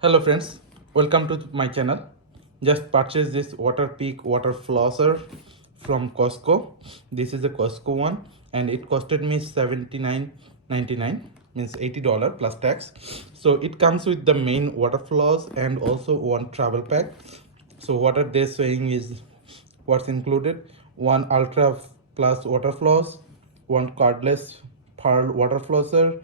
Hello friends, welcome to my channel. Just purchased this Waterpik water flosser from Costco. This is a Costco one and it costed me $79.99, means $80 plus tax. So it comes with the main water floss and also one travel pack. So what are they saying is what's included: one ultra plus water floss, one cordless pearl water flosser,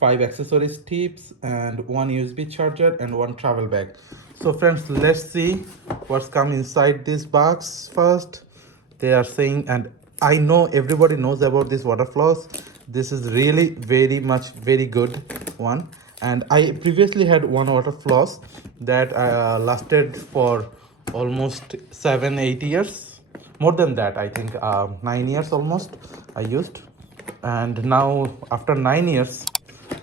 5 accessories tips, and one USB charger and one travel bag. So friends, let's see what's come inside this box first. They are saying, and I know everybody knows about this water floss. This is really very good one. And I previously had one water floss that lasted for almost 7-8 years, more than that. I think 9 years almost I used. And now after 9 years,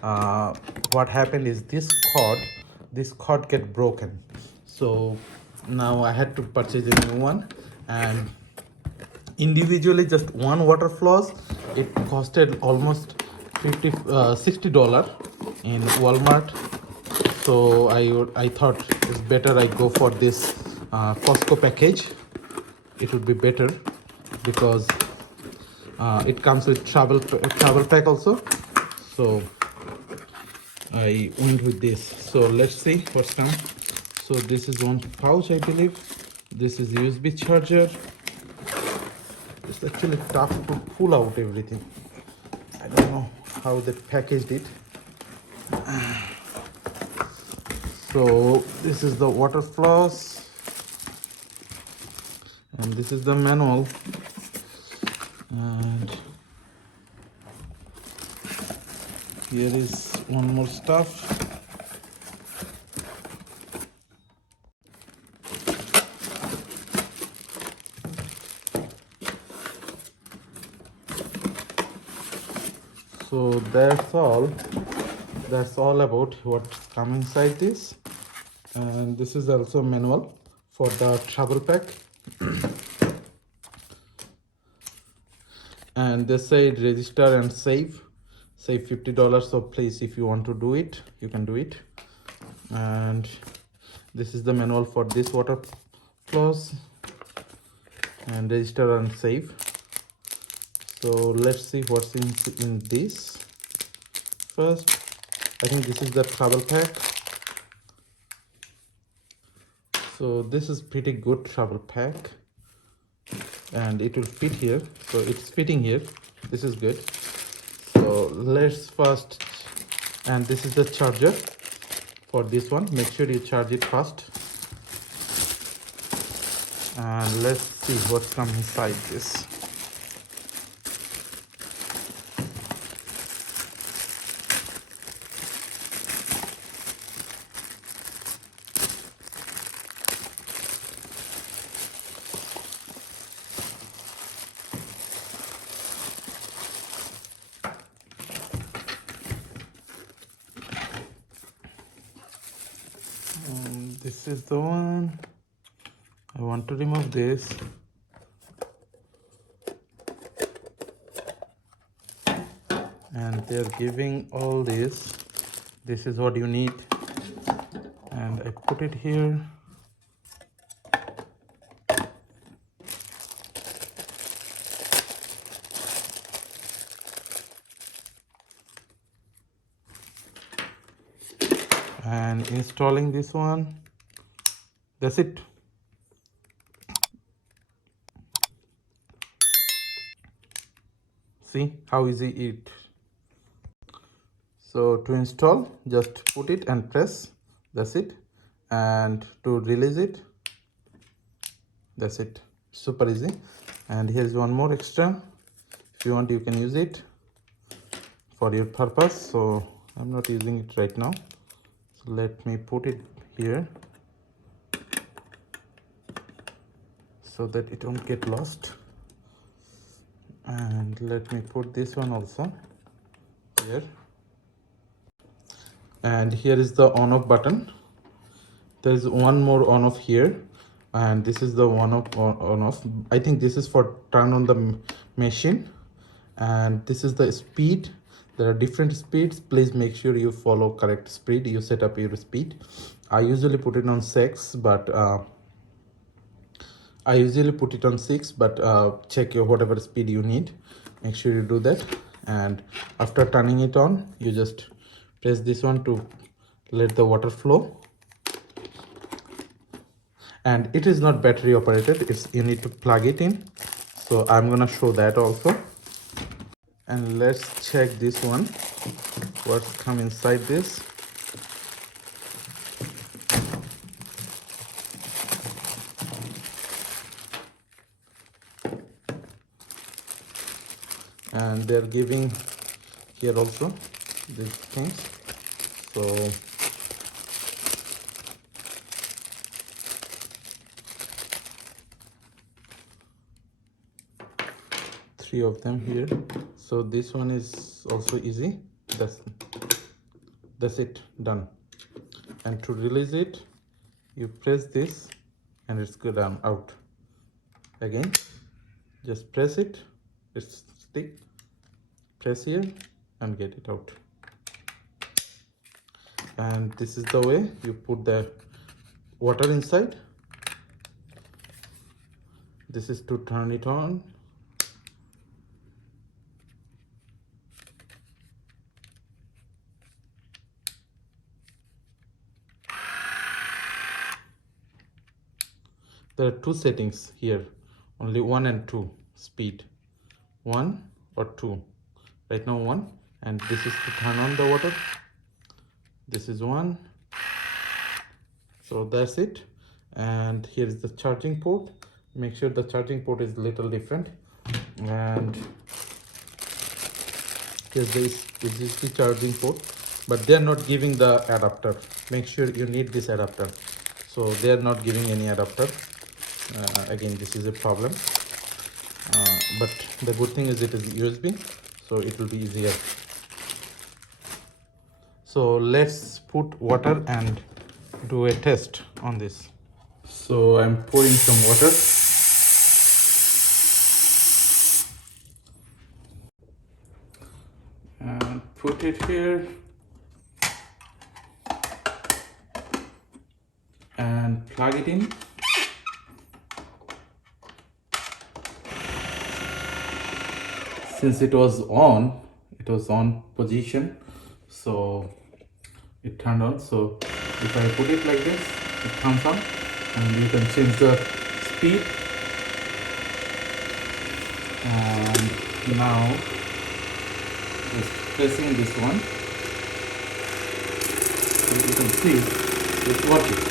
uh, what happened is this cord get broken. So now I had to purchase a new one, and individually just one water floss, it costed almost 50 $60 in Walmart. So I thought it's better I go for this Costco package. It would be better because it comes with travel pack also. So I went with this. So let's see what's come. So this is one pouch, I believe. This is USB charger. It's actually tough to pull out everything. I don't know how they packaged it. So this is the water floss, and this is the manual. And here is one more stuff. So that's all about what's come inside this. And this is also manual for the travel pack. And they said register and save $50. So please, if you want to do it, you can do it. And this is the manual for this water floss, and register and save. So let's see what's in this first. I think this is the travel pack. So this is pretty good travel pack, and it will fit here. So it's fitting here. This is good. So let's first, and this is the charger for this one. Make sure you charge it first. And let's see what's come inside this. This is the one. I want to remove this. And they're giving all this. This is what you need. And I put it here. And installing this one. That's it. See how easy it. So to install, just put it and press. That's it. And to release it, that's it. Super easy. And here's one more extra. If you want, you can use it for your purpose. So I'm not using it right now. So let me put it here so that it won't get lost. And let me put this one also here. And here is the on off button. There is one more on off here, and this is the on off. I think this is for turn on the machine, and this is the speed, There are different speeds. Please make sure you follow correct speed. You set up your speed. I usually put it on 6, but check your whatever speed you need. Make sure you do that. And after turning it on, you just press this one to let the water flow. And it is not battery operated, it's you need to plug it in. So I'm gonna show that also. And let's check this one, what's come inside this. And they're giving here also these things. So three of them here. So this one is also easy. That's it, done. And to release it, you press this and it's good. I'm out. Again, just press it, it's stick, press here and get it out. And this is the way you put the water inside. This is to turn it on. There are two settings here, only 1 and 2 speed, 1 or 2. Right now 1, and this is to turn on the water. This is 1. So that's it. And here is the charging port. Make sure the charging port is little different. And here's this is the charging port, but they're not giving the adapter. Make sure you need this adapter. So they're not giving any adapter. Again, this is a problem, but the good thing is it is USB, so it will be easier. So let's put water and do a test on this. So I'm pouring some water. And put it here and plug it in. Since it was on position, so it turned on. So if I put it like this, it comes on, and you can change the speed. And now just pressing this one, and you can see it's working.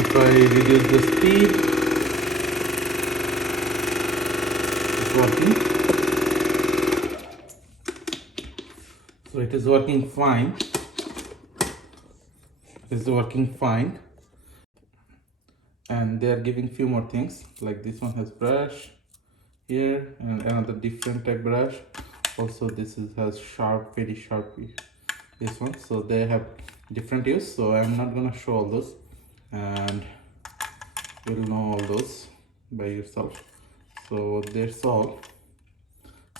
If I reduce the speed, it's working. So it is working fine. It is working fine. And they are giving few more things, like this one has brush here and another different type brush. Also this has sharp, very sharp, this one. So they have different use, so I'm not gonna show all those, and you'll know all those by yourself. So that's all.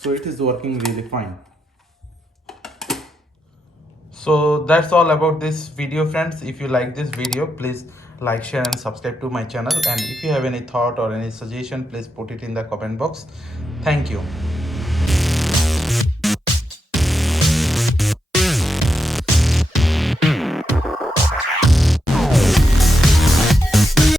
So it is working really fine. So that's all about this video, friends. If you like this video, please like, share and subscribe to my channel. And if you have any thought or any suggestion, please put it in the comment box. Thank you.